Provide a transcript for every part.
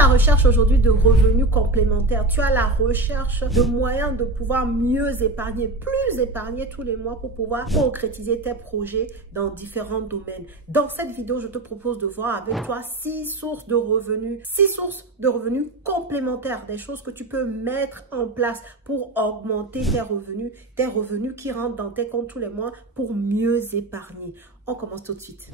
la recherche aujourd'hui de revenus complémentaires. Tu as la recherche de moyens de pouvoir mieux épargner, plus épargner tous les mois pour pouvoir concrétiser tes projets dans différents domaines. Dans cette vidéo, je te propose de voir avec toi 6 sources de revenus, 6 sources de revenus complémentaires, des choses que tu peux mettre en place pour augmenter tes revenus qui rentrent dans tes comptes tous les mois pour mieux épargner. On commence tout de suite.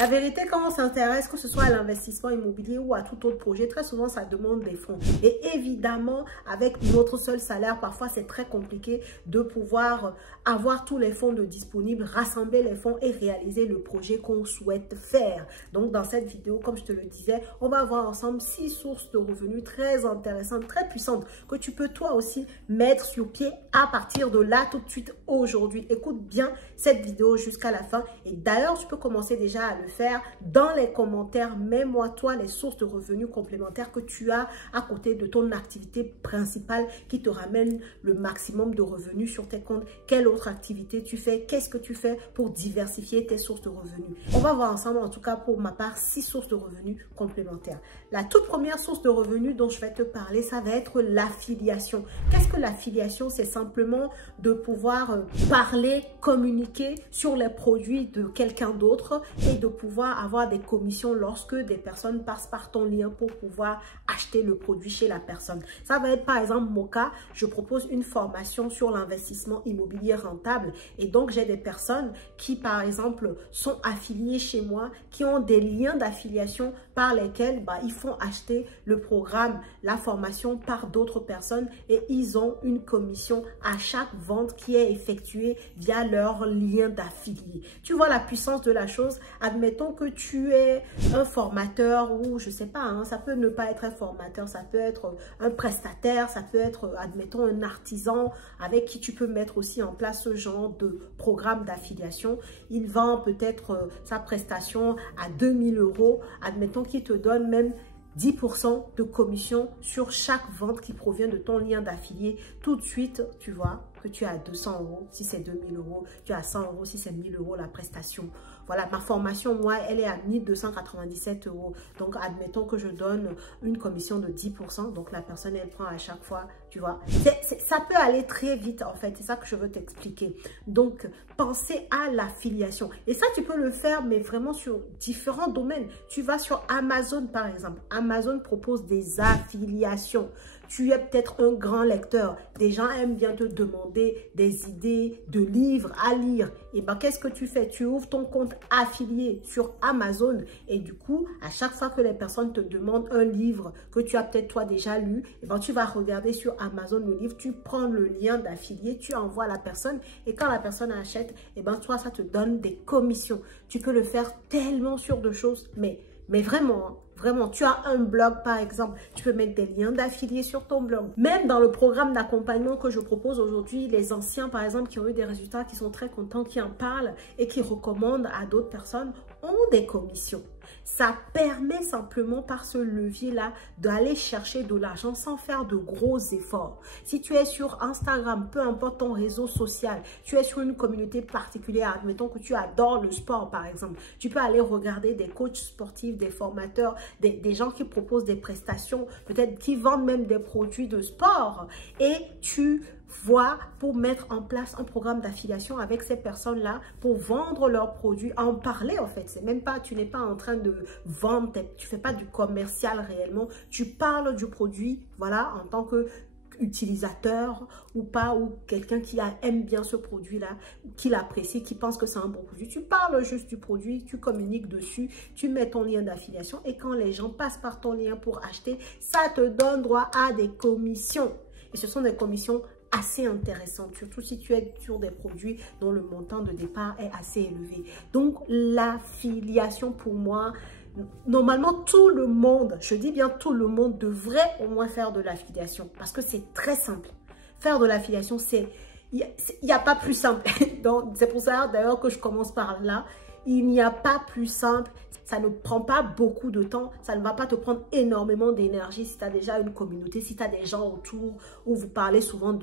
La vérité, quand on s'intéresse, que ce soit à l'investissement immobilier ou à tout autre projet, très souvent, ça demande des fonds. Et évidemment, avec notre seul salaire, parfois, c'est très compliqué de pouvoir avoir tous les fonds disponibles, rassembler les fonds et réaliser le projet qu'on souhaite faire. Donc, dans cette vidéo, comme je te le disais, on va voir ensemble 6 sources de revenus très intéressantes, très puissantes, que tu peux toi aussi mettre sur pied à partir de là, tout de suite, aujourd'hui. Écoute bien cette vidéo jusqu'à la fin. Et d'ailleurs, tu peux commencer déjà à le faire dans les commentaires. Mets-moi toi les sources de revenus complémentaires que tu as à côté de ton activité principale qui te ramène le maximum de revenus sur tes comptes. Quelle autre activité tu fais? Qu'est-ce que tu fais pour diversifier tes sources de revenus? On va voir ensemble, en tout cas pour ma part, 6 sources de revenus complémentaires. La toute première source de revenus dont je vais te parler, ça va être l'affiliation. Qu'est-ce que l'affiliation? C'est simplement de pouvoir parler, communiquer sur les produits de quelqu'un d'autre et de pouvoir avoir des commissions lorsque des personnes passent par ton lien pour pouvoir acheter le produit chez la personne. Ça va être par exemple mon cas, je propose une formation sur l'investissement immobilier rentable et donc j'ai des personnes qui par exemple sont affiliées chez moi, qui ont des liens d'affiliation par lesquels ils font acheter le programme, la formation par d'autres personnes et ils ont une commission à chaque vente qui est effectuée via leur lien d'affilié. Tu vois la puissance de la chose? Admettons que tu es un formateur ou je sais pas, ça peut ne pas être un formateur, ça peut être un prestataire, ça peut être, admettons, un artisan avec qui tu peux mettre aussi en place ce genre de programme d'affiliation. Il vend peut-être sa prestation à 2000 €, admettons qu'il te donne même 10% de commission sur chaque vente qui provient de ton lien d'affilié. Tout de suite, tu vois que tu as 200 € si c'est 2000 €, tu as 100 € si c'est 1000 € la prestation. Voilà, ma formation, moi, elle est à 1297 €. Donc, admettons que je donne une commission de 10%. Donc, la personne, elle prend à chaque fois, tu vois. Ça peut aller très vite, en fait. C'est ça que je veux t'expliquer. Donc, pensez à l'affiliation. Et ça, tu peux le faire, mais vraiment sur différents domaines. Tu vas sur Amazon, par exemple. Amazon propose des affiliations. Tu es peut-être un grand lecteur. Des gens aiment bien te demander des idées de livres à lire. Et qu'est-ce que tu fais? Tu ouvres ton compte affilié sur Amazon. Et du coup, à chaque fois que les personnes te demandent un livre que tu as peut-être toi déjà lu, tu vas regarder sur Amazon le livre. Tu prends le lien d'affilié, tu envoies à la personne. Et quand la personne achète, toi, ça te donne des commissions. Tu peux le faire tellement sur de choses, mais vraiment... Vraiment, tu as un blog par exemple, tu peux mettre des liens d'affiliés sur ton blog. Même dans le programme d'accompagnement que je propose aujourd'hui, les anciens par exemple qui ont eu des résultats, qui sont très contents, qui en parlent et qui recommandent à d'autres personnes, ont des commissions. Ça permet simplement par ce levier-là d'aller chercher de l'argent sans faire de gros efforts. Si tu es sur Instagram, peu importe ton réseau social, tu es sur une communauté particulière, admettons que tu adores le sport par exemple, tu peux aller regarder des coachs sportifs, des formateurs, des gens qui proposent des prestations, peut-être qui vendent même des produits de sport et tu vois pour mettre en place un programme d'affiliation avec ces personnes-là pour vendre leurs produits, en parler en fait. C'est même pas, tu n'es pas en train de vendre, tu fais pas du commercial réellement, tu parles du produit, voilà, en tant que utilisateur ou pas, ou quelqu'un qui aime bien ce produit-là, qui l'apprécie, qui pense que c'est un bon produit. Tu parles juste du produit, tu communiques dessus, tu mets ton lien d'affiliation et quand les gens passent par ton lien pour acheter, ça te donne droit à des commissions. Et ce sont des commissions assez intéressantes, surtout si tu es sur des produits dont le montant de départ est assez élevé. Donc, l'affiliation pour moi, normalement, tout le monde, je dis bien tout le monde, devrait au moins faire de l'affiliation parce que c'est très simple. Faire de l'affiliation, il n'y a pas plus simple. Donc, c'est pour ça d'ailleurs que je commence par là. Il n'y a pas plus simple. Ça ne prend pas beaucoup de temps. Ça ne va pas te prendre énormément d'énergie si tu as déjà une communauté, si tu as des gens autour où vous parlez souvent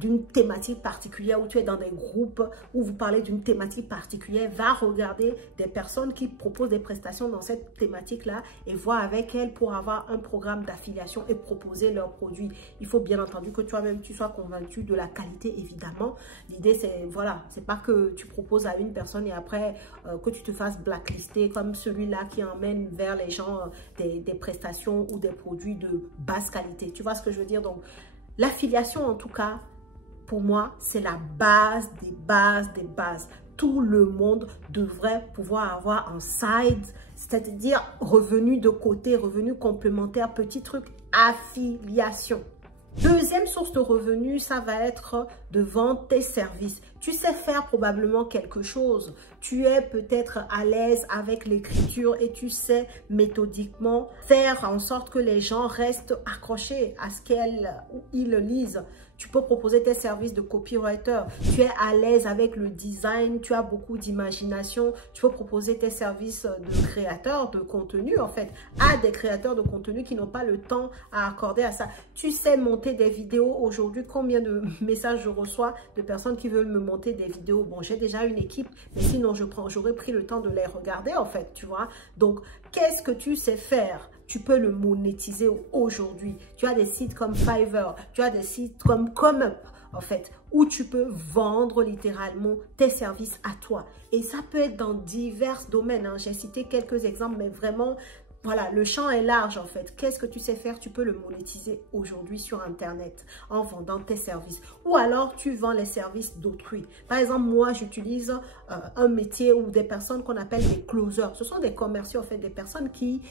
d'une thématique particulière, où tu es dans des groupes où vous parlez d'une thématique particulière, va regarder des personnes qui proposent des prestations dans cette thématique-là et voir avec elles pour avoir un programme d'affiliation et proposer leurs produits. Il faut bien entendu que toi-même, tu sois convaincu de la qualité, évidemment. L'idée, c'est, voilà, c'est pas que tu proposes à une personne et après que tu te fasses blacklister comme celui-là qui emmène vers les gens des prestations ou des produits de basse qualité. Tu vois ce que je veux dire? Donc, l'affiliation, en tout cas, pour moi, c'est la base des bases des bases. Tout le monde devrait pouvoir avoir un side, c'est-à-dire revenu de côté, revenu complémentaire, petit truc, affiliation. Deuxième source de revenus, ça va être de vendre tes services. Tu sais faire probablement quelque chose. Tu es peut-être à l'aise avec l'écriture et tu sais méthodiquement faire en sorte que les gens restent accrochés à ce qu'elles ou ils lisent. Tu peux proposer tes services de copywriter. Tu es à l'aise avec le design, tu as beaucoup d'imagination. Tu peux proposer tes services de créateur de contenu, en fait, à des créateurs de contenu qui n'ont pas le temps à accorder à ça. Tu sais monter des vidéos. Aujourd'hui, combien de messages je reçois de personnes qui veulent me monter des vidéos? Bon, j'ai déjà une équipe, mais sinon, j'aurais pris le temps de les regarder, en fait, tu vois. Donc, qu'est-ce que tu sais faire? Tu peux le monétiser aujourd'hui. Tu as des sites comme Fiverr, tu as des sites comme ComeUp, en fait, où tu peux vendre littéralement tes services à toi. Et ça peut être dans divers domaines, hein. J'ai cité quelques exemples, mais vraiment, voilà, le champ est large en fait. Qu'est-ce que tu sais faire? Tu peux le monétiser aujourd'hui sur Internet en vendant tes services. Ou alors, tu vends les services d'autrui. Par exemple, moi, j'utilise un métier ou des personnes qu'on appelle des closers. Ce sont des commerciaux, en fait, des personnes qui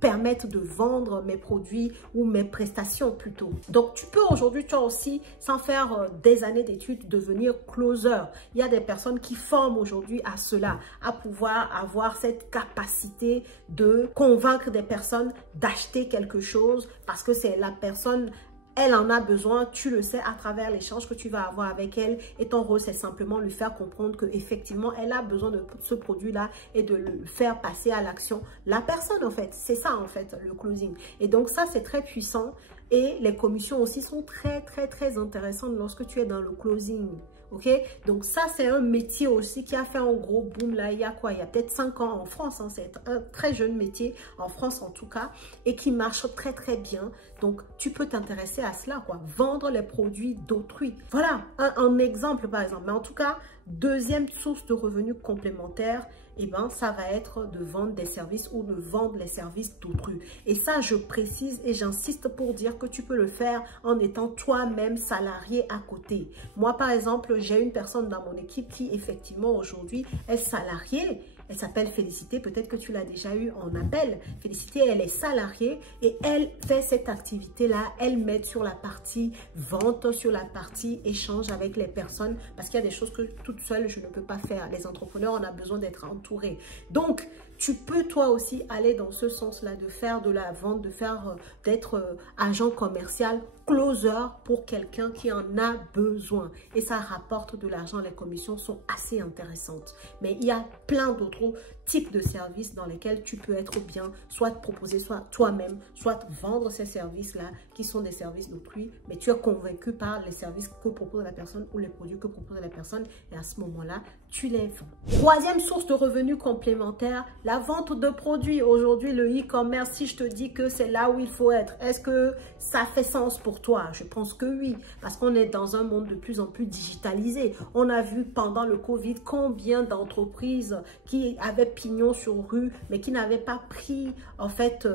permettent de vendre mes produits ou mes prestations plutôt. Donc, tu peux aujourd'hui, toi aussi, sans faire des années d'études, devenir closer. Il y a des personnes qui forment aujourd'hui à cela, à pouvoir avoir cette capacité de convaincre des personnes d'acheter quelque chose parce que c'est la personne, elle en a besoin, tu le sais à travers l'échange que tu vas avoir avec elle et ton rôle c'est simplement lui faire comprendre qu'effectivement elle a besoin de ce produit-là et de le faire passer à l'action. La personne en fait, c'est ça en fait le closing. Et donc ça c'est très puissant et les commissions aussi sont très intéressantes lorsque tu es dans le closing. Ok, donc ça c'est un métier aussi qui a fait un gros boom là, il y a quoi, il y a peut-être 5 ans en France, hein, c'est un très jeune métier en France en tout cas et qui marche très bien. Donc tu peux t'intéresser à cela, quoi, vendre les produits d'autrui. Voilà un exemple par exemple, mais en tout cas deuxième source de revenus complémentaires, eh ben, ça va être de vendre des services ou de vendre les services d'autrui. Et ça, je précise et j'insiste pour dire que tu peux le faire en étant toi-même salarié à côté. Moi, par exemple, j'ai une personne dans mon équipe qui, effectivement, aujourd'hui, est salariée. Elle s'appelle Félicité, peut-être que tu l'as déjà eu en appel. Félicité, elle est salariée et elle fait cette activité-là. Elle m'aide sur la partie vente, sur la partie échange avec les personnes parce qu'il y a des choses que toute seule, je ne peux pas faire. Les entrepreneurs, on a besoin d'être entourés. Donc, tu peux toi aussi aller dans ce sens-là, de faire de la vente, de faire d'être agent commercial, closer pour quelqu'un qui en a besoin. Et ça rapporte de l'argent, les commissions sont assez intéressantes. Mais il y a plein d'autres types de services dans lesquels tu peux être bien, soit proposer soit toi-même, soit vendre ces services-là qui sont des services d'autrui, mais tu es convaincu par les services que propose la personne ou les produits que propose la personne et à ce moment-là, tu les vends. Troisième source de revenus complémentaires, la vente de produits. Aujourd'hui, le e-commerce, si je te dis que c'est là où il faut être, est-ce que ça fait sens pour toi? Je pense que oui, parce qu'on est dans un monde de plus en plus digitalisé. On a vu pendant le Covid combien d'entreprises qui avaient pignon sur rue, mais qui n'avaient pas pris en fait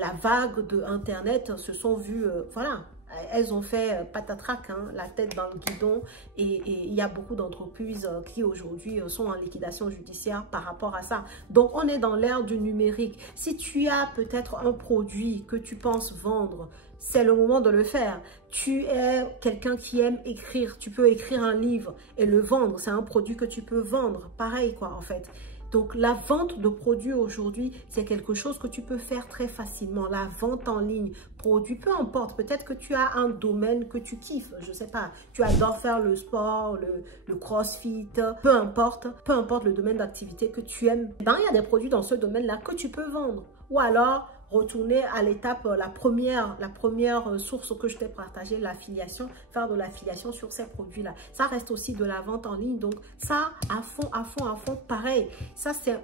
la vague de Internet, se sont vues, voilà, elles ont fait patatrac, hein, la tête dans le guidon et il y a beaucoup d'entreprises qui aujourd'hui sont en liquidation judiciaire par rapport à ça. Donc, on est dans l'ère du numérique. Si tu as peut-être un produit que tu penses vendre, c'est le moment de le faire. Tu es quelqu'un qui aime écrire, tu peux écrire un livre et le vendre. C'est un produit que tu peux vendre, pareil quoi en fait. Donc, la vente de produits aujourd'hui, c'est quelque chose que tu peux faire très facilement. La vente en ligne, produits, peu importe. Peut-être que tu as un domaine que tu kiffes, je ne sais pas. Tu adores faire le sport, le crossfit, peu importe le domaine d'activité que tu aimes. Ben, il y a des produits dans ce domaine-là que tu peux vendre. Ou alors, retourner à l'étape, la première source que je t'ai partagée, l'affiliation, faire de l'affiliation sur ces produits-là. Ça reste aussi de la vente en ligne. Donc ça, à fond, pareil. Ça, c'est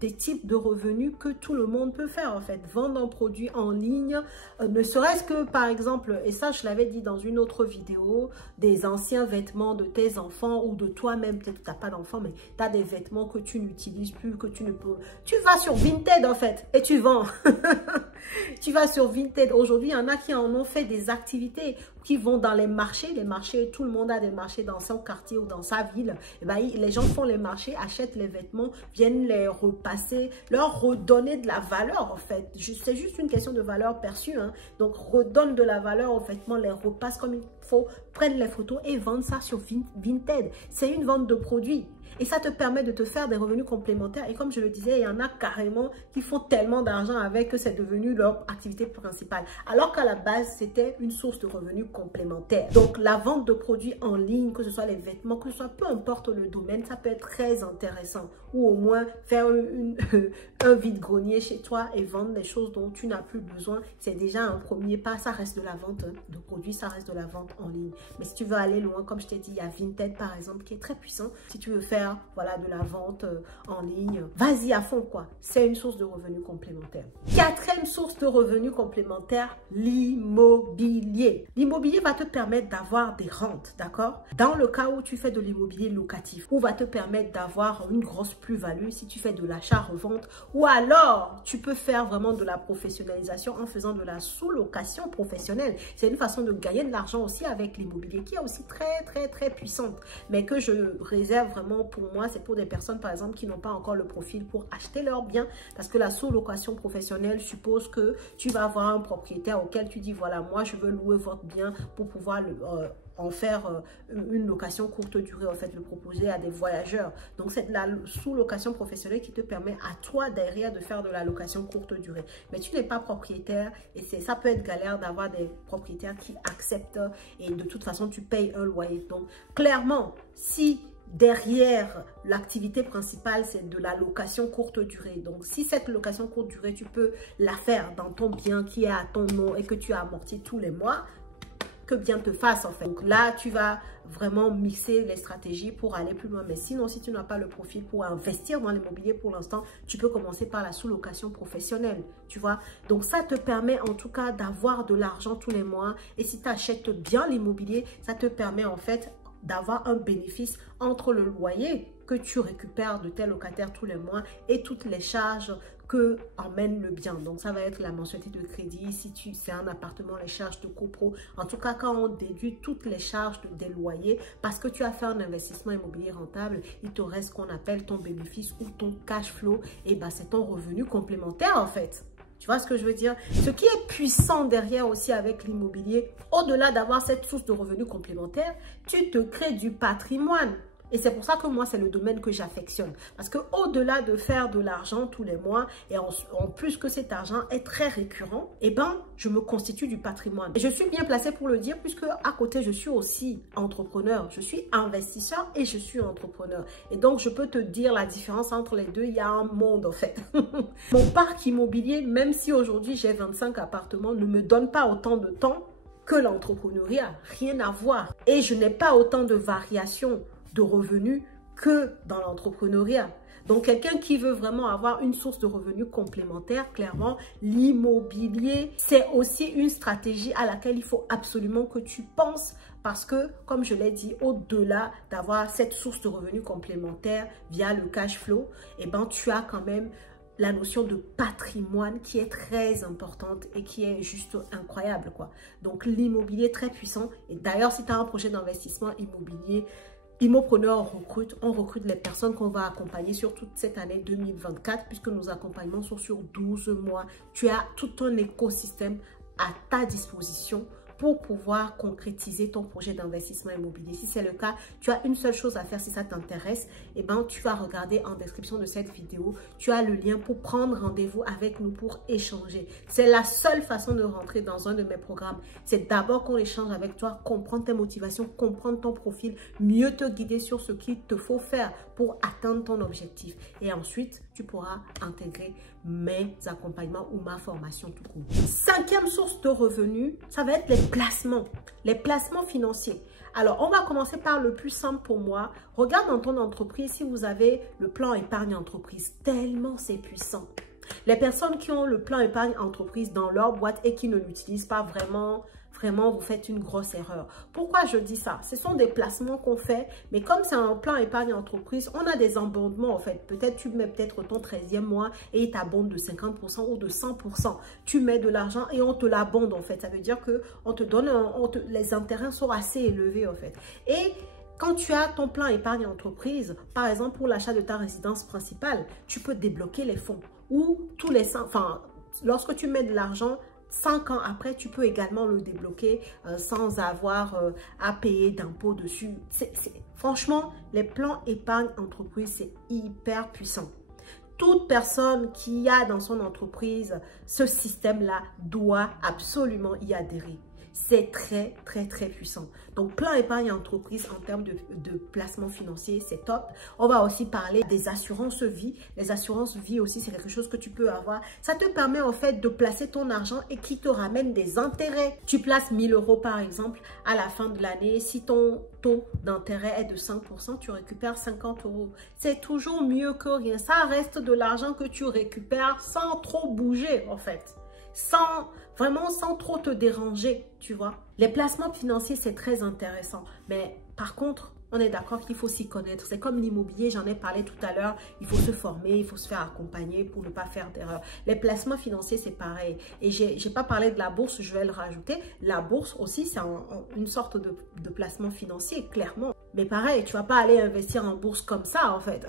des types de revenus que tout le monde peut faire en fait. Vendre un produit en ligne, ne serait-ce que par exemple, et ça je l'avais dit dans une autre vidéo, des anciens vêtements de tes enfants ou de toi-même, peut-être que tu n'as pas d'enfant, mais tu as des vêtements que tu n'utilises plus, que tu ne peux... Tu vas sur Vinted en fait et tu vends. Tu vas sur Vinted. Aujourd'hui, il y en a qui en ont fait des activités, qui vont dans les marchés, tout le monde a des marchés dans son quartier ou dans sa ville. Et ben, les gens font les marchés, achètent les vêtements, viennent les repasser, leur redonner de la valeur en fait. C'est juste une question de valeur perçue. Hein. Donc, redonne de la valeur aux vêtements, les repassent comme il faut, prennent les photos et vendent ça sur Vinted. C'est une vente de produits. Et ça te permet de te faire des revenus complémentaires. Et comme je le disais, il y en a carrément qui font tellement d'argent avec que c'est devenu leur activité principale. Alors qu'à la base, c'était une source de revenus complémentaires. Donc, la vente de produits en ligne, que ce soit les vêtements, que ce soit peu importe le domaine, ça peut être très intéressant. Ou au moins faire un vide-grenier chez toi et vendre des choses dont tu n'as plus besoin. C'est déjà un premier pas. Ça reste de la vente de produits, ça reste de la vente en ligne. Mais si tu veux aller loin, comme je t'ai dit, il y a Vinted par exemple qui est très puissant. Si tu veux faire voilà, de la vente en ligne, vas-y à fond quoi. C'est une source de revenus complémentaires. Quatrième source de revenus complémentaires, l'immobilier. L'immobilier va te permettre d'avoir des rentes, d'accord? Dans le cas où tu fais de l'immobilier locatif, ou va te permettre d'avoir une grosse plus-value si tu fais de l'achat-revente, ou alors tu peux faire vraiment de la professionnalisation en faisant de la sous-location professionnelle. C'est une façon de gagner de l'argent aussi avec l'immobilier qui est aussi très puissante, mais que je réserve vraiment pour moi, c'est pour des personnes par exemple qui n'ont pas encore le profil pour acheter leur bien, parce que la sous-location professionnelle suppose que tu vas avoir un propriétaire auquel tu dis voilà, moi je veux louer votre bien pour pouvoir en faire une location courte durée, en fait, le proposer à des voyageurs. Donc, c'est de la sous-location professionnelle qui te permet à toi derrière de faire de la location courte durée. Mais tu n'es pas propriétaire et ça peut être galère d'avoir des propriétaires qui acceptent et de toute façon, tu payes un loyer. Donc, clairement, si derrière l'activité principale, c'est de la location courte durée. Donc, si cette location courte durée, tu peux la faire dans ton bien qui est à ton nom et que tu as amorti tous les mois, que bien te fasse en fait. Donc là, tu vas vraiment mixer les stratégies pour aller plus loin. Mais sinon, si tu n'as pas le profil pour investir dans l'immobilier pour l'instant, tu peux commencer par la sous-location professionnelle, tu vois. Donc ça te permet en tout cas d'avoir de l'argent tous les mois. Et si tu achètes bien l'immobilier, ça te permet en fait d'avoir un bénéfice entre le loyer que tu récupères de tes locataires tous les mois et toutes les charges que emmène le bien. Donc, ça va être la mensualité de crédit, si c'est un appartement, les charges de copro. En tout cas, quand on déduit toutes les charges des loyers, parce que tu as fait un investissement immobilier rentable, il te reste ce qu'on appelle ton bénéfice ou ton cash flow. Et ben, c'est ton revenu complémentaire, en fait. Tu vois ce que je veux dire? Ce qui est puissant derrière aussi avec l'immobilier, au-delà d'avoir cette source de revenus complémentaire, tu te crées du patrimoine. Et c'est pour ça que moi, c'est le domaine que j'affectionne. Parce qu'au-delà de faire de l'argent tous les mois, et en plus que cet argent est très récurrent, eh ben, je me constitue du patrimoine. Et je suis bien placée pour le dire, puisque à côté, je suis aussi entrepreneur. Je suis investisseur et je suis entrepreneur. Et donc, je peux te dire la différence entre les deux. Il y a un monde, en fait. Mon parc immobilier, même si aujourd'hui, j'ai 25 appartements, ne me donne pas autant de temps que l'entrepreneuriat. Rien à voir. Et je n'ai pas autant de variations de revenus que dans l'entrepreneuriat. Donc, quelqu'un qui veut vraiment avoir une source de revenus complémentaire, clairement, l'immobilier, c'est aussi une stratégie à laquelle il faut absolument que tu penses parce que, comme je l'ai dit, au-delà d'avoir cette source de revenus complémentaire via le cash flow, eh ben, tu as quand même la notion de patrimoine qui est très importante et qui est juste incroyable, quoi. Donc, l'immobilier est très puissant. Et d'ailleurs, si tu as un projet d'investissement immobilier, Immopreneur, on recrute les personnes qu'on va accompagner sur toute cette année 2024 puisque nos accompagnements sont sur 12 mois. Tu as tout un écosystème à ta disposition pour pouvoir concrétiser ton projet d'investissement immobilier. Si c'est le cas, tu as une seule chose à faire si ça t'intéresse. Eh ben, tu vas regarder en description de cette vidéo. Tu as le lien pour prendre rendez-vous avec nous pour échanger. C'est la seule façon de rentrer dans un de mes programmes. C'est d'abord qu'on échange avec toi, comprendre tes motivations, comprendre ton profil, mieux te guider sur ce qu'il te faut faire pour atteindre ton objectif. Et ensuite, tu pourras intégrer mes accompagnements ou ma formation tout court. 5e source de revenus, ça va être les placements financiers. Alors, on va commencer par le plus simple pour moi. Regarde dans ton entreprise si vous avez le plan épargne entreprise. Tellement c'est puissant. Les personnes qui ont le plan épargne entreprise dans leur boîte et qui ne l'utilisent pas vraiment, vous faites une grosse erreur. Pourquoi je dis ça? Ce sont des placements qu'on fait, mais comme c'est un plan épargne entreprise, on a des abondements en fait. Peut-être tu mets ton 13e mois et il t'abonde de 50% ou de 100%. Tu mets de l'argent et on te l'abonde en fait. Ça veut dire que on te donne, les intérêts sont assez élevés en fait. Et quand tu as ton plan épargne entreprise, par exemple pour l'achat de ta résidence principale, tu peux débloquer les fonds. Ou tous les 5, lorsque tu mets de l'argent, 5 ans après, tu peux également le débloquer sans avoir à payer d'impôts dessus. Franchement, les plans épargne entreprise, c'est hyper puissant. Toute personne qui a dans son entreprise ce système-là doit absolument y adhérer. C'est très, très, très puissant. Donc, plan épargne entreprise en termes de placement financier, c'est top. On va aussi parler des assurances vie. Les assurances vie aussi, c'est quelque chose que tu peux avoir. Ça te permet en fait de placer ton argent et qui te ramène des intérêts. Tu places 1 000 € par exemple à la fin de l'année. Si ton taux d'intérêt est de 5%, tu récupères 50 €. C'est toujours mieux que rien. Ça reste de l'argent que tu récupères sans trop bouger en fait. Vraiment sans trop te déranger, tu vois. Les placements financiers, c'est très intéressant. Mais par contre, on est d'accord qu'il faut s'y connaître. C'est comme l'immobilier, j'en ai parlé tout à l'heure. Il faut se former, il faut se faire accompagner pour ne pas faire d'erreur. Les placements financiers, c'est pareil. Et j'ai pas parlé de la bourse, je vais le rajouter. La bourse aussi, c'est une sorte de placement financier, clairement. Mais pareil, tu vas pas aller investir en bourse comme ça, en fait.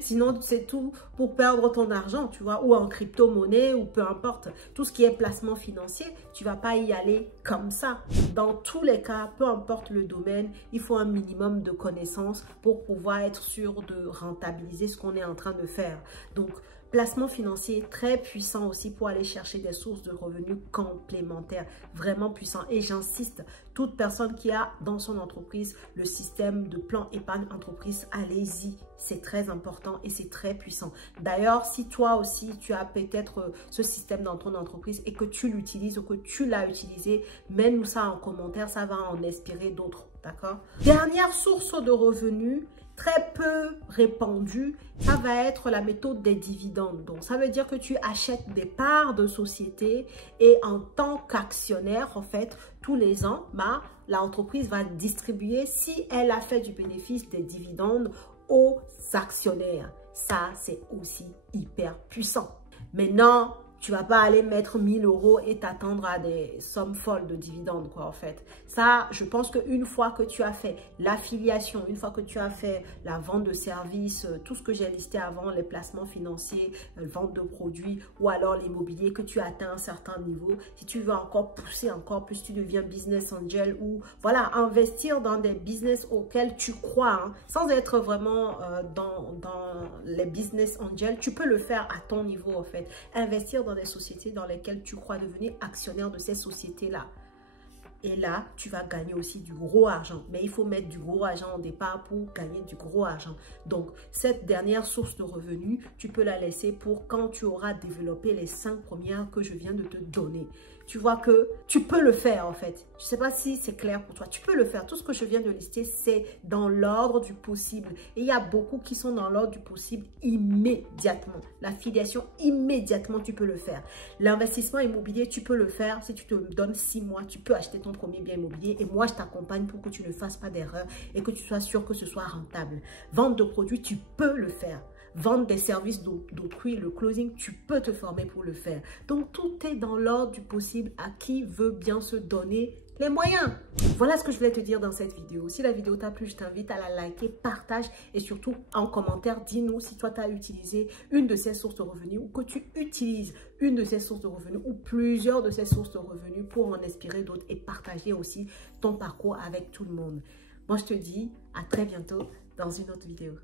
Sinon, c'est tout pour perdre ton argent, tu vois, ou en crypto-monnaie, ou peu importe. Tout ce qui est placement financier, tu vas pas y aller comme ça. Dans tous les cas, peu importe le domaine, il faut un minimum de connaissances pour pouvoir être sûr de rentabiliser ce qu'on est en train de faire. Donc, placement financier très puissant aussi pour aller chercher des sources de revenus complémentaires, vraiment puissant. Et j'insiste, toute personne qui a dans son entreprise le système de plan épargne entreprise, allez-y. C'est très important et c'est très puissant. D'ailleurs, si toi aussi, tu as peut-être ce système dans ton entreprise et que tu l'utilises ou que tu l'as utilisé, mets-nous ça en commentaire, ça va en inspirer d'autres, d'accord? Dernière source de revenus, très peu répandue, ça va être la méthode des dividendes. Donc, ça veut dire que tu achètes des parts de société et en tant qu'actionnaire, en fait, tous les ans, l'entreprise va distribuer, si elle a fait du bénéfice, des dividendes aux actionnaires. Ça, c'est aussi hyper puissant. Maintenant, tu vas pas aller mettre 1 000 € et t'attendre à des sommes folles de dividendes, quoi, en fait. Ça, je pense qu'une fois que tu as fait l'affiliation, une fois que tu as fait la vente de services, tout ce que j'ai listé avant, les placements financiers, vente de produits ou alors l'immobilier, que tu atteins un certain niveau, si tu veux encore pousser encore plus, tu deviens business angel ou voilà, investir dans des business auxquels tu crois, hein, sans être vraiment dans les business angels, tu peux le faire à ton niveau, en fait. Investir dans des sociétés dans lesquelles tu crois, devenir actionnaire de ces sociétés-là. Et là, tu vas gagner aussi du gros argent. Mais il faut mettre du gros argent au départ pour gagner du gros argent. Donc, cette dernière source de revenus, tu peux la laisser pour quand tu auras développé les 5 premières que je viens de te donner. Tu vois que tu peux le faire en fait. Je ne sais pas si c'est clair pour toi. Tu peux le faire. Tout ce que je viens de lister, c'est dans l'ordre du possible. Et il y a beaucoup qui sont dans l'ordre du possible immédiatement. L'affiliation, immédiatement, tu peux le faire. L'investissement immobilier, tu peux le faire. Si tu te donnes 6 mois, tu peux acheter ton premier bien immobilier. Et moi, je t'accompagne pour que tu ne fasses pas d'erreur et que tu sois sûr que ce soit rentable. Vente de produits, tu peux le faire. Vendre des services d'autrui, le closing, tu peux te former pour le faire. Donc, tout est dans l'ordre du possible à qui veut bien se donner les moyens. Voilà ce que je voulais te dire dans cette vidéo. Si la vidéo t'a plu, je t'invite à la liker, partage et surtout en commentaire, dis-nous si toi tu as utilisé une de ces sources de revenus ou que tu utilises une de ces sources de revenus ou plusieurs de ces sources de revenus pour en inspirer d'autres et partager aussi ton parcours avec tout le monde. Moi, je te dis à très bientôt dans une autre vidéo.